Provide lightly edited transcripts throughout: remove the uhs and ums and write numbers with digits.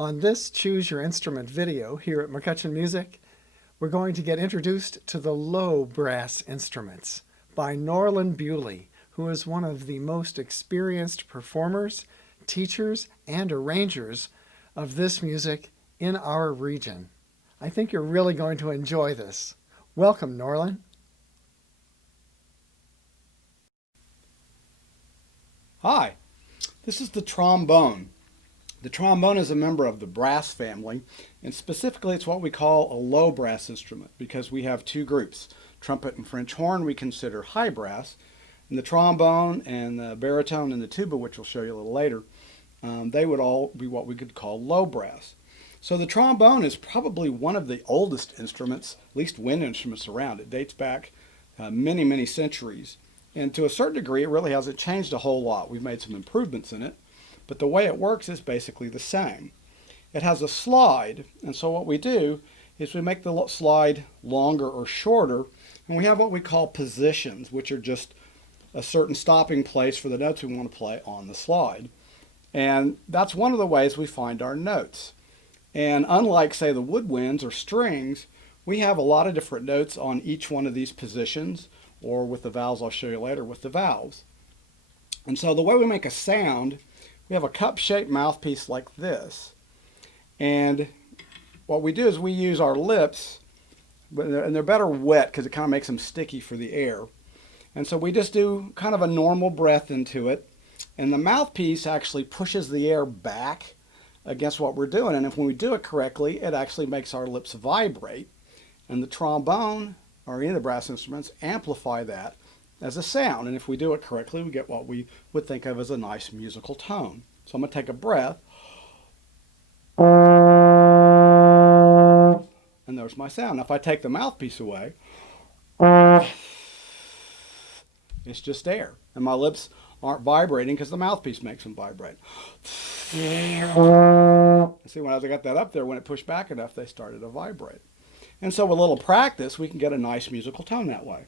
On this Choose Your Instrument video here at McCutcheon Music, we're going to get introduced to the low brass instruments by Norlan Bewley, who is one of the most experienced performers, teachers, and arrangers of this music in our region. I think you're really going to enjoy this. Welcome, Norlan. Hi, this is the trombone. The trombone is a member of the brass family, and specifically it's what we call a low brass instrument because we have two groups. Trumpet and French horn we consider high brass, and the trombone and the baritone and the tuba, which we'll show you a little later, they would all be what we could call low brass. So the trombone is probably one of the oldest instruments, at least wind instruments around. It dates back many, many centuries. And to a certain degree, it really hasn't changed a whole lot. We've made some improvements in it, but the way it works is basically the same. It has a slide, and so what we do is we make the slide longer or shorter, and we have what we call positions, which are just a certain stopping place for the notes we want to play on the slide. And that's one of the ways we find our notes. And unlike, say, the woodwinds or strings, we have a lot of different notes on each one of these positions, or with the valves I'll show you later with the valves. And so the way we make a sound, we have a cup-shaped mouthpiece like this. And what we do is we use our lips, and they're better wet because it kind of makes them sticky for the air. And so we just do kind of a normal breath into it, and the mouthpiece actually pushes the air back against what we're doing. And if when we do it correctly, it actually makes our lips vibrate. And the trombone, or any of the brass instruments, amplify that as a sound. And if we do it correctly, we get what we would think of as a nice musical tone. So I'm going to take a breath. And there's my sound. Now if I take the mouthpiece away, it's just air. And my lips aren't vibrating because the mouthpiece makes them vibrate. See, when I got that up there, when it pushed back enough, they started to vibrate. And so with a little practice, we can get a nice musical tone that way.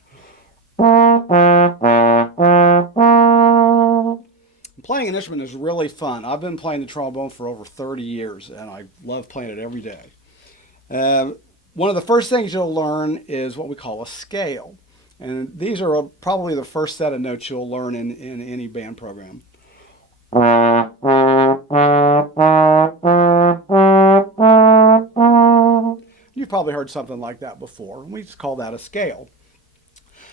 Playing an instrument is really fun. I've been playing the trombone for over 30 years, and I love playing it every day. One of the first things you'll learn is what we call a scale. And these are probably the first set of notes you'll learn in any band program. You've probably heard something like that before. We just call that a scale.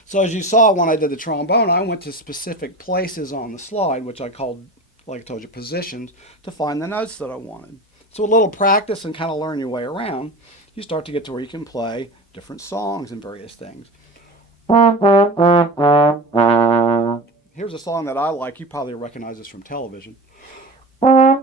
So as you saw when I did the trombone, I went to specific places on the slide, which I called, like I told you, positions, to find the notes that I wanted. So a little practice and kind of learn your way around, you start to get to where you can play different songs and various things. Here's a song that I like. You probably recognize this from television. I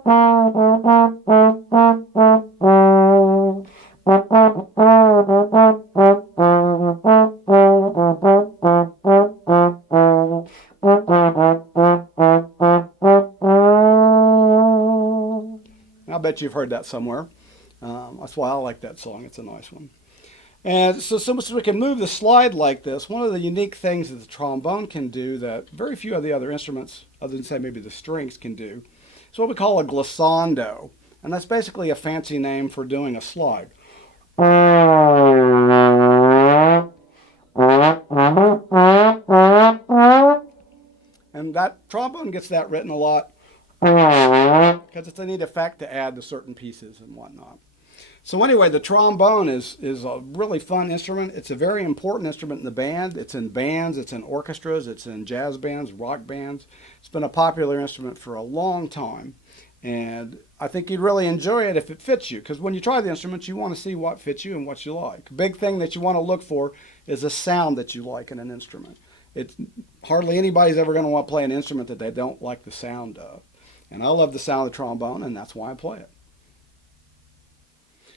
bet you've heard that somewhere. That's why I like that song. It's a nice one. And so since we can move the slide like this, one of the unique things that the trombone can do that very few of the other instruments, other than say maybe the strings, can do, is what we call a glissando. And that's basically a fancy name for doing a slide. And that trombone gets that written a lot because it's a neat effect to add to certain pieces and whatnot. So anyway, the trombone is a really fun instrument. It's a very important instrument in the band. It's in bands, it's in orchestras, it's in jazz bands, rock bands. It's been a popular instrument for a long time. And I think you'd really enjoy it if it fits you, because when you try the instruments, you want to see what fits you and what you like. Big thing that you want to look for is a sound that you like in an instrument. It's hardly anybody's ever going to want to play an instrument that they don't like the sound of. And I love the sound of the trombone, and that's why I play it.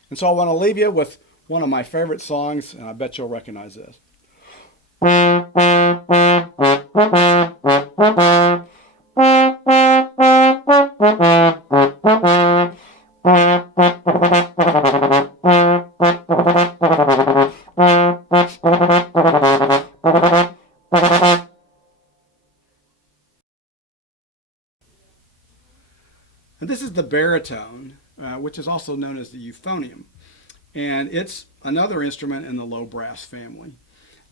And so I want to leave you with one of my favorite songs, and I bet you'll recognize this. And this is the baritone. which is also known as the euphonium. And it's another instrument in the low brass family.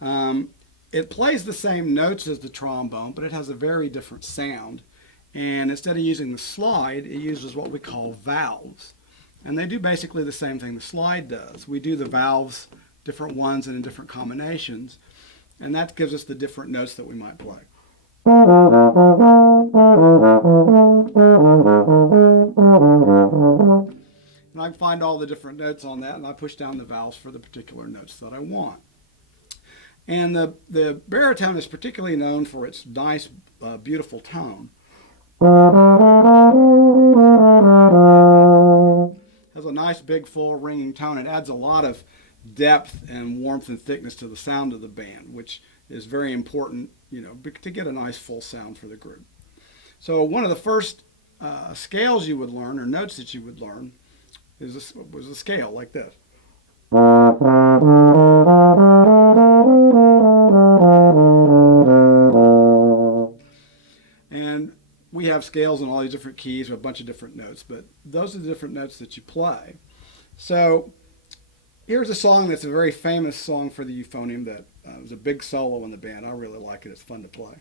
It plays the same notes as the trombone, but it has a very different sound. And instead of using the slide, it uses what we call valves. And they do basically the same thing the slide does. We do the valves, different ones and in different combinations, and that gives us the different notes that we might play. And I can find all the different notes on that, and I push down the valves for the particular notes that I want. And the baritone is particularly known for its nice, beautiful tone. Has a nice, big, full, ringing tone. It adds a lot of depth and warmth and thickness to the sound of the band, which is very important, to get a nice, full sound for the group. So one of the first scales you would learn, or notes that you would learn, was a scale like this. And we have scales in all these different keys with a bunch of different notes, but those are the different notes that you play. So here's a song that's a very famous song for the euphonium that was a big solo in the band. I really like it. It's fun to play.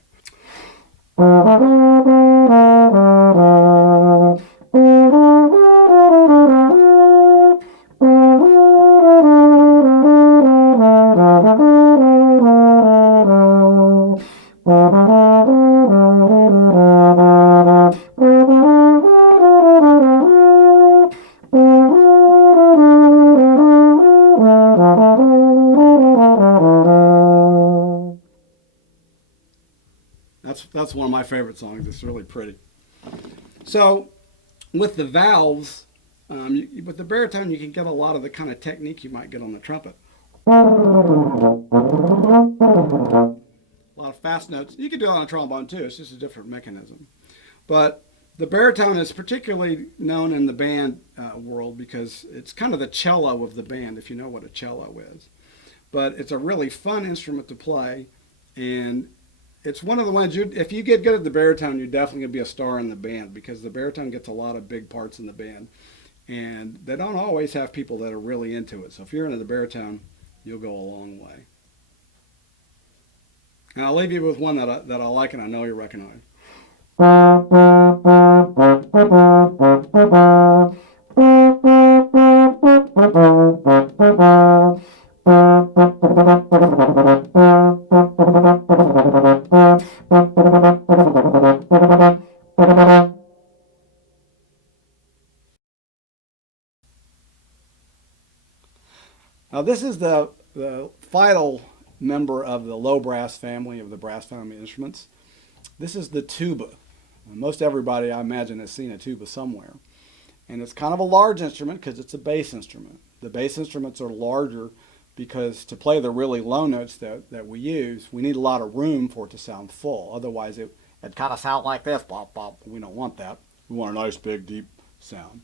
That's one of my favorite songs. It's really pretty. So with the valves, with the baritone, you can get a lot of the kind of technique you might get on the trumpet. A lot of fast notes. You can do it on a trombone too. It's just a different mechanism. But the baritone is particularly known in the band world because it's kind of the cello of the band, if you know what a cello is. But it's a really fun instrument to play, and it's one of the ones, if you get good at the baritone, you're definitely going to be a star in the band, because the baritone gets a lot of big parts in the band, and they don't always have people that are really into it. So if you're into the baritone, you'll go a long way. And I'll leave you with one that I like and I know you recognize. Now this is the final member of the low brass family of the brass family instruments. This is the tuba. Most everybody, I imagine, has seen a tuba somewhere. And it's kind of a large instrument because it's a bass instrument. The bass instruments are larger because to play the really low notes that we use, we need a lot of room for it to sound full. Otherwise, it'd kind of sound like this, bop, bop. We don't want that. We want a nice, big, deep sound.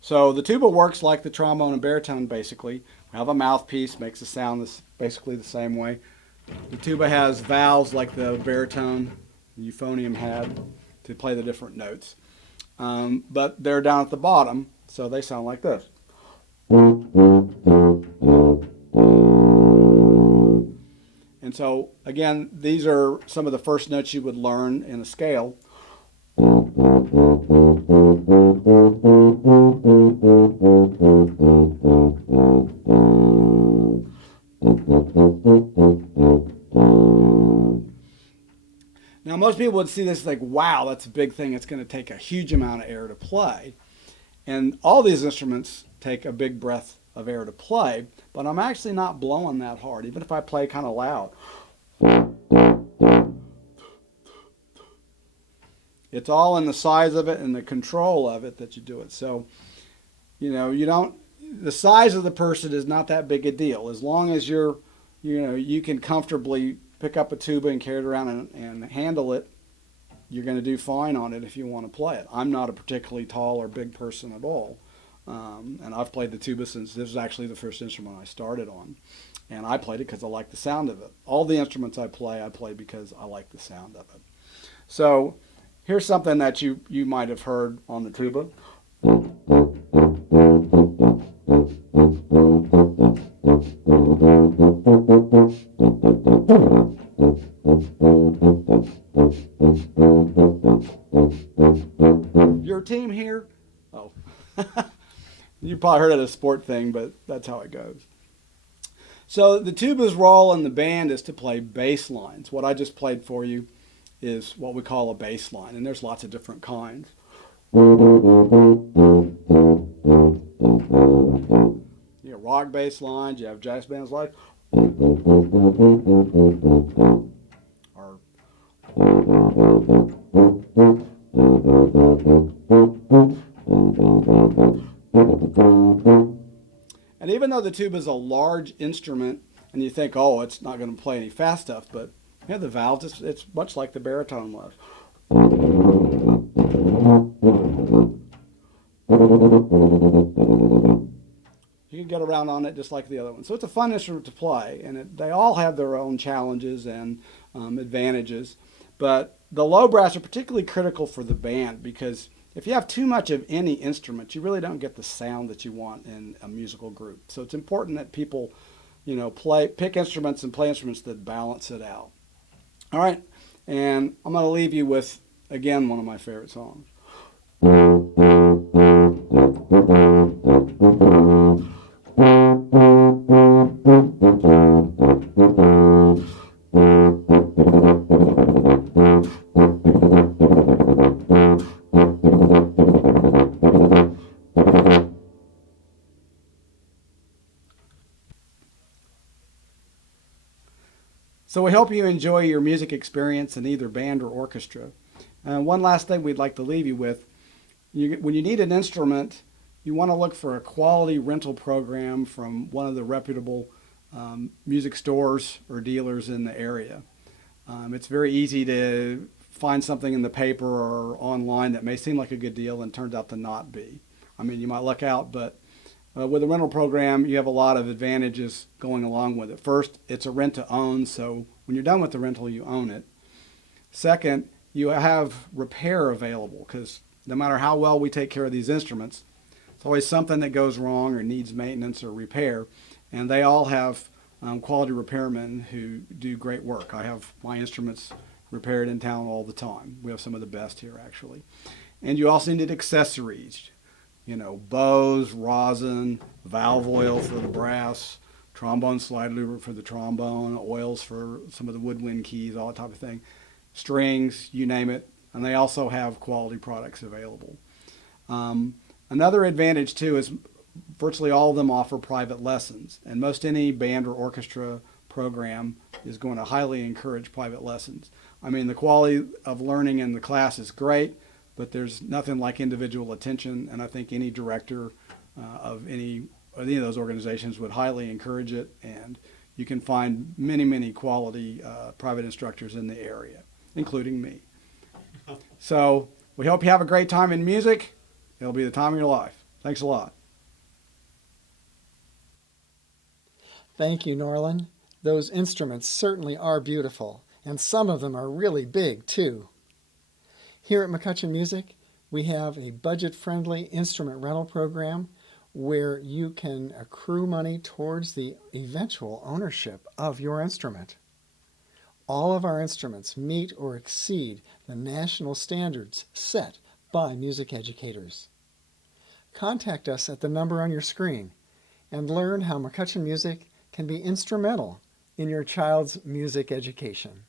So the tuba works like the trombone and baritone, basically. We have a mouthpiece, makes the sound basically the same way. The tuba has valves like the baritone, the euphonium had, to play the different notes. But they're down at the bottom, so they sound like this. And so, again, these are some of the first notes you would learn in a scale. Now, most people would see this like, wow, that's a big thing. It's going to take a huge amount of air to play. And all these instruments take a big breath of air to play, but I'm actually not blowing that hard, even if I play kind of loud. It's all in the size of it and the control of it that you do it. So, the size of the person is not that big a deal. As long as you can comfortably pick up a tuba and carry it around and handle it, you're going to do fine on it if you want to play it. I'm not a particularly tall or big person at all. And I've played the tuba since this was actually the first instrument I started on. And I played it because I like the sound of it. All the instruments I play because I like the sound of it. So here's something that you might have heard on the tuba. Your team here? Oh. You probably heard it as a sport thing, but that's how it goes. So the tuba's role in the band is to play bass lines. What I just played for you is what we call a bass line, and there's lots of different kinds. You have rock bass lines, you have jazz bands like, or and even though the tuba is a large instrument, and you think, oh, it's not going to play any fast stuff, but yeah, the valves, it's much like the baritone was. You can get around on it just like the other one. So it's a fun instrument to play, and they all have their own challenges and advantages. But the low brass are particularly critical for the band because if you have too much of any instrument, you really don't get the sound that you want in a musical group. So it's important that people, pick instruments and play instruments that balance it out. All right, and I'm going to leave you with, again, one of my favorite songs. So we hope you enjoy your music experience in either band or orchestra. One last thing we'd like to leave you with. When you need an instrument, you want to look for a quality rental program from one of the reputable music stores or dealers in the area. It's very easy to find something in the paper or online that may seem like a good deal and turns out to not be. I mean, you might luck out, but with a rental program, you have a lot of advantages going along with it. First, it's a rent-to-own, so when you're done with the rental, you own it. Second, you have repair available because no matter how well we take care of these instruments, it's always something that goes wrong or needs maintenance or repair, and they all have quality repairmen who do great work. I have my instruments repaired in town all the time. We have some of the best here, actually. And you also need accessories. Bows, rosin, valve oil for the brass, trombone slide lubricant for the trombone, oils for some of the woodwind keys, all that type of thing, strings, you name it. And they also have quality products available. Another advantage, too, is virtually all of them offer private lessons. And most any band or orchestra program is going to highly encourage private lessons. I mean, the quality of learning in the class is great, but there's nothing like individual attention, and I think any director of any of those organizations would highly encourage it, and you can find many, many quality private instructors in the area, including me. So we hope you have a great time in music. It'll be the time of your life. Thanks a lot. Thank you, Norlan. Those instruments certainly are beautiful, and some of them are really big, too. Here at McCutcheon Music, we have a budget-friendly instrument rental program where you can accrue money towards the eventual ownership of your instrument. All of our instruments meet or exceed the national standards set by music educators. Contact us at the number on your screen and learn how McCutcheon Music can be instrumental in your child's music education.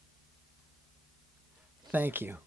Thank you.